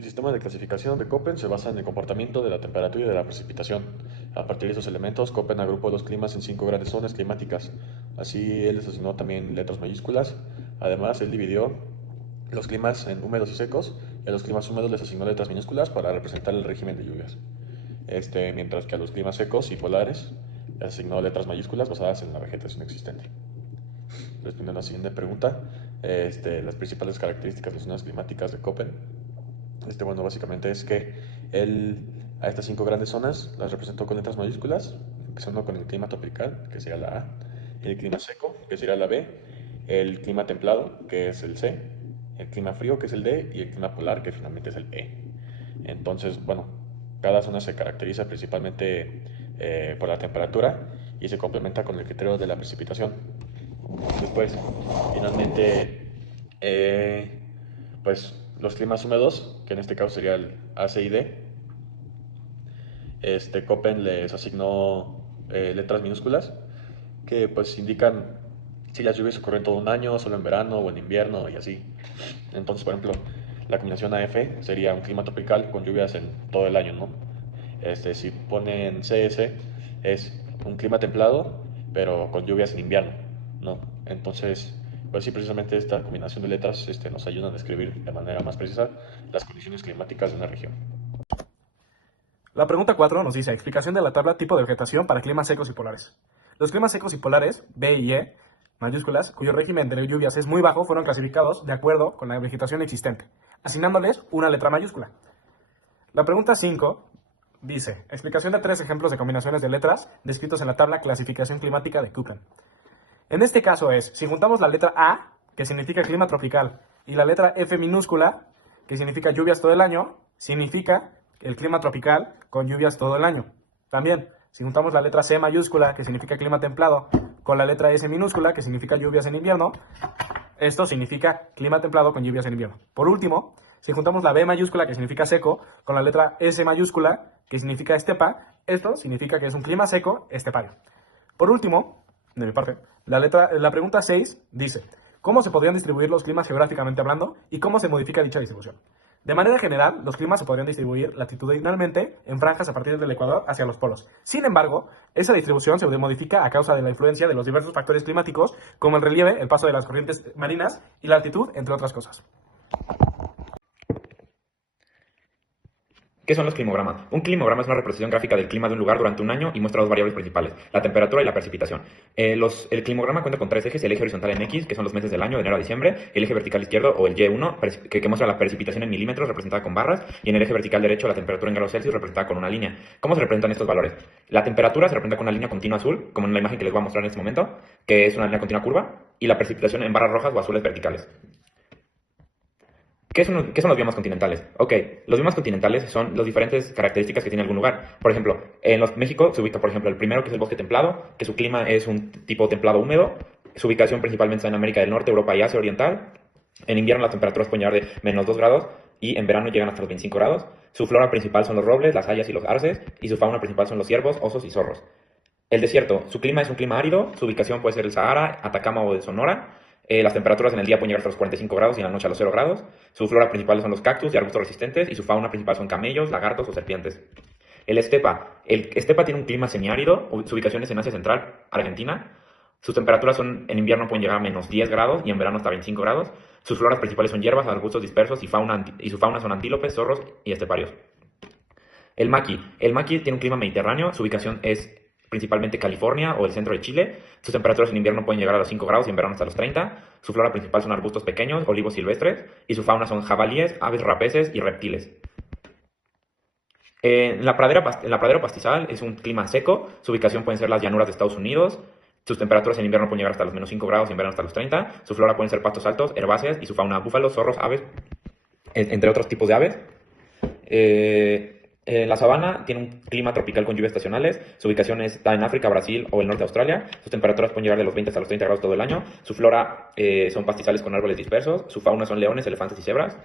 El sistema de clasificación de Köppen se basa en el comportamiento de la temperatura y de la precipitación. A partir de esos elementos, Köppen agrupó los climas en 5 grandes zonas climáticas. Así, él les asignó también letras mayúsculas. Además, él dividió los climas en húmedos y secos, y a los climas húmedos les asignó letras minúsculas para representar el régimen de lluvias. Mientras que a los climas secos y polares les asignó letras mayúsculas basadas en la vegetación existente. Respondiendo a la siguiente pregunta, las principales características de las zonas climáticas de Köppen. Básicamente es que él a estas 5 grandes zonas las representó con letras mayúsculas, empezando con el clima tropical, que sería la A, el clima seco, que sería la B, el clima templado, que es el C, el clima frío, que es el D, y el clima polar, que finalmente es el E. Entonces, bueno, cada zona se caracteriza principalmente por la temperatura y se complementa con el criterio de la precipitación. Después, finalmente, pues los climas húmedos, que en este caso sería el A, C y D, Köppen les asignó letras minúsculas que pues indican si las lluvias ocurren todo un año, solo en verano o en invierno y así. Entonces, por ejemplo, la combinación AF sería un clima tropical con lluvias en todo el año, ¿no? Si ponen CS es un clima templado, pero con lluvias en invierno, ¿no? Entonces, pues sí, precisamente esta combinación de letras nos ayuda a describir de manera más precisa las condiciones climáticas de una región. La pregunta 4 nos dice, explicación de la tabla tipo de vegetación para climas secos y polares. Los climas secos y polares, B y E, mayúsculas, cuyo régimen de lluvias es muy bajo, fueron clasificados de acuerdo con la vegetación existente, asignándoles una letra mayúscula. La pregunta 5 dice, explicación de 3 ejemplos de combinaciones de letras descritos en la tabla clasificación climática de Köppen. En este caso es, si juntamos la letra A, que significa clima tropical, y la letra F minúscula, que significa lluvias todo el año, significa el clima tropical con lluvias todo el año. También, si juntamos la letra C mayúscula, que significa clima templado, con la letra S minúscula, que significa lluvias en invierno, esto significa clima templado con lluvias en invierno. Por último, si juntamos la B mayúscula, que significa seco, con la letra S mayúscula, que significa estepa, esto significa que es un clima seco estepario. Por último, de mi parte, la pregunta 6 dice, ¿cómo se podrían distribuir los climas geográficamente hablando y cómo se modifica dicha distribución? De manera general, los climas se podrían distribuir latitudinalmente en franjas a partir del Ecuador hacia los polos. Sin embargo, esa distribución se modifica a causa de la influencia de los diversos factores climáticos, como el relieve, el paso de las corrientes marinas y la altitud, entre otras cosas. ¿Qué son los climogramas? Un climograma es una representación gráfica del clima de un lugar durante un año y muestra dos variables principales, la temperatura y la precipitación. El climograma cuenta con 3 ejes, el eje horizontal en X, que son los meses del año, de enero a diciembre, el eje vertical izquierdo o el Y1, que muestra la precipitación en milímetros, representada con barras, y en el eje vertical derecho la temperatura en grados Celsius, representada con una línea. ¿Cómo se representan estos valores? La temperatura se representa con una línea continua azul, como en la imagen que les voy a mostrar en este momento, que es una línea continua curva, y la precipitación en barras rojas o azules verticales. ¿Qué son los biomas continentales? Ok, los biomas continentales son las diferentes características que tiene algún lugar. Por ejemplo, en México se ubica, por ejemplo, el primero, que es el bosque templado, que su clima es un tipo templado húmedo. Su ubicación principalmente está en América del Norte, Europa y Asia Oriental. En invierno las temperaturas pueden llegar de -2 grados y en verano llegan hasta los 25 grados. Su flora principal son los robles, las hayas y los arces, y su fauna principal son los ciervos, osos y zorros. El desierto, su clima es un clima árido, su ubicación puede ser el Sahara, Atacama o el Sonora. Las temperaturas en el día pueden llegar hasta los 45 grados y en la noche a los 0 grados. Su flora principal son los cactus y arbustos resistentes y su fauna principal son camellos, lagartos o serpientes. El estepa tiene un clima semiárido, su ubicación es en Asia Central, Argentina. Sus temperaturas en invierno pueden llegar a -10 grados y en verano hasta 25 grados. Sus floras principales son hierbas, arbustos dispersos y su fauna son antílopes, zorros y esteparios. El maqui tiene un clima mediterráneo, su ubicación es principalmente California o el centro de Chile. Sus temperaturas en invierno pueden llegar a los 5 grados y en verano hasta los 30. Su flora principal son arbustos pequeños, olivos silvestres, y su fauna son jabalíes, aves rapaces y reptiles. En la pradera pastizal es un clima seco, su ubicación pueden ser las llanuras de Estados Unidos. Sus temperaturas en invierno pueden llegar hasta los -5 grados y en verano hasta los 30. Su flora pueden ser pastos altos, herbáceas, y su fauna búfalos, zorros, aves, entre otros tipos de aves. La sabana tiene un clima tropical con lluvias estacionales. Su ubicación está en África, Brasil o el norte de Australia. Sus temperaturas pueden llegar de los 20 hasta los 30 grados todo el año. Su flora son pastizales con árboles dispersos. Su fauna son leones, elefantes y cebras.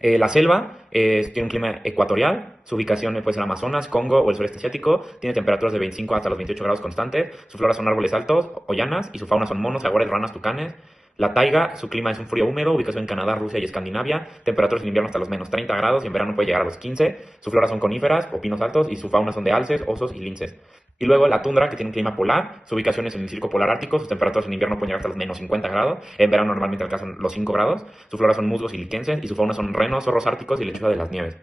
La selva tiene un clima ecuatorial. Su ubicación puede ser Amazonas, Congo o el sureste asiático. Tiene temperaturas de 25 hasta los 28 grados constantes. Su flora son árboles altos o llanas y su fauna son monos, jaguares, ranas, tucanes. La taiga, su clima es un frío húmedo, ubicación en Canadá, Rusia y Escandinavia, temperaturas en invierno hasta los menos 30 grados y en verano puede llegar a los 15. Su flora son coníferas o pinos altos y su fauna son de alces, osos y linces. Y luego la tundra, que tiene un clima polar, su ubicación es en el Círculo Polar Ártico, sus temperaturas en invierno pueden llegar hasta los menos 50 grados, en verano normalmente alcanzan los 5 grados, su flora son musgos y liquenses y su fauna son renos, zorros árticos y lechuza de las nieves.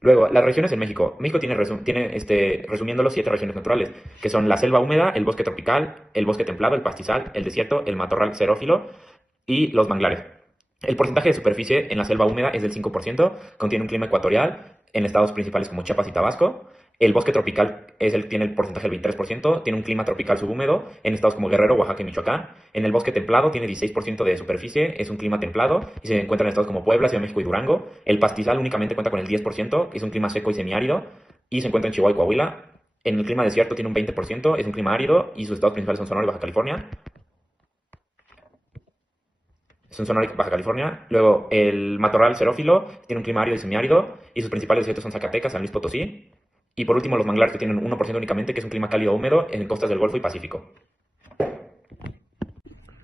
Luego, las regiones en México. México tiene, resumiéndolo, 7 regiones naturales, que son la selva húmeda, el bosque tropical, el bosque templado, el pastizal, el desierto, el matorral xerófilo y los manglares. El porcentaje de superficie en la selva húmeda es del 5%, contiene un clima ecuatorial en estados principales como Chiapas y Tabasco. El bosque tropical tiene el porcentaje del 23%, tiene un clima tropical subhúmedo en estados como Guerrero, Oaxaca y Michoacán. En el bosque templado tiene 16% de superficie, es un clima templado y se encuentra en estados como Puebla, Ciudad de México y Durango. El pastizal únicamente cuenta con el 10%, es un clima seco y semiárido y se encuentra en Chihuahua y Coahuila. En el clima desierto tiene un 20%, es un clima árido y sus estados principales son Sonora y Baja California. Son Sonora y Baja California. Luego, el matorral xerófilo tiene un clima árido y semiárido y sus principales desiertos son Zacatecas, San Luis Potosí. Y por último, los manglares, que tienen un 1% únicamente, que es un clima cálido húmedo en costas del Golfo y Pacífico.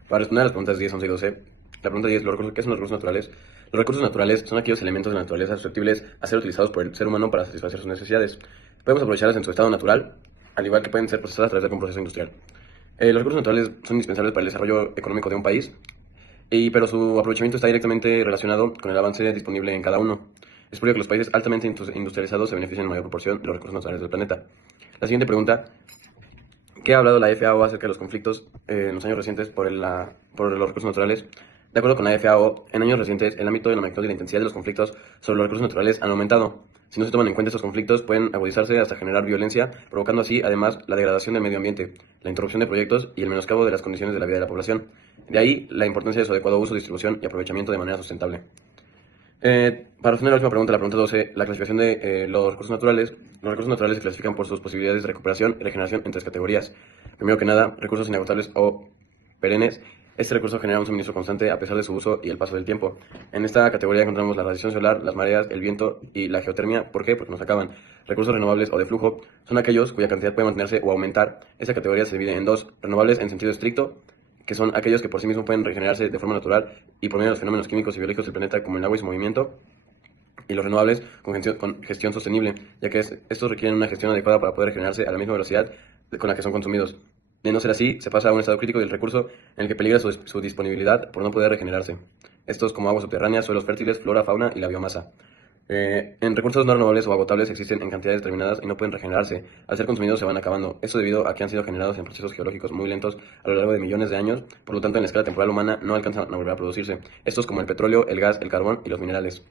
Para responder a las preguntas 10, 11 y 12, la pregunta 10, ¿qué son los recursos naturales? Los recursos naturales son aquellos elementos de la naturaleza susceptibles a ser utilizados por el ser humano para satisfacer sus necesidades. Podemos aprovecharlas en su estado natural, al igual que pueden ser procesadas a través de algún proceso industrial. Los recursos naturales son indispensables para el desarrollo económico de un país, pero su aprovechamiento está directamente relacionado con el avance disponible en cada uno. Es por ello que los países altamente industrializados se benefician en mayor proporción de los recursos naturales del planeta. La siguiente pregunta: ¿qué ha hablado la FAO acerca de los conflictos en los años recientes por los recursos naturales? De acuerdo con la FAO, en años recientes el ámbito de la magnitud y la intensidad de los conflictos sobre los recursos naturales han aumentado. Si no se toman en cuenta estos conflictos, pueden agudizarse hasta generar violencia, provocando así, además, la degradación del medio ambiente, la interrupción de proyectos y el menoscabo de las condiciones de la vida de la población. De ahí la importancia de su adecuado uso, distribución y aprovechamiento de manera sustentable. Para responder a la última pregunta, la pregunta 12, la clasificación de los recursos naturales. Los recursos naturales se clasifican por sus posibilidades de recuperación y regeneración en 3 categorías. Primero que nada, recursos inagotables o perennes. Este recurso genera un suministro constante a pesar de su uso y el paso del tiempo. En esta categoría encontramos la radiación solar, las mareas, el viento y la geotermia. ¿Por qué? Porque nos acaban. Recursos renovables o de flujo son aquellos cuya cantidad puede mantenerse o aumentar. Esta categoría se divide en dos: renovables en sentido estricto, que son aquellos que por sí mismos pueden regenerarse de forma natural y por medio de los fenómenos químicos y biológicos del planeta, como el agua y su movimiento, y los renovables con gestión sostenible, ya que estos requieren una gestión adecuada para poder regenerarse a la misma velocidad con la que son consumidos. De no ser así, se pasa a un estado crítico del recurso en el que peligra su disponibilidad por no poder regenerarse. Estos como aguas subterráneas, suelos fértiles, flora, fauna y la biomasa. En recursos no renovables o agotables existen en cantidades determinadas y no pueden regenerarse. Al ser consumidos se van acabando. Esto debido a que han sido generados en procesos geológicos muy lentos a lo largo de millones de años, por lo tanto en la escala temporal humana no alcanzan a volver a producirse. Estos como el petróleo, el gas, el carbón y los minerales.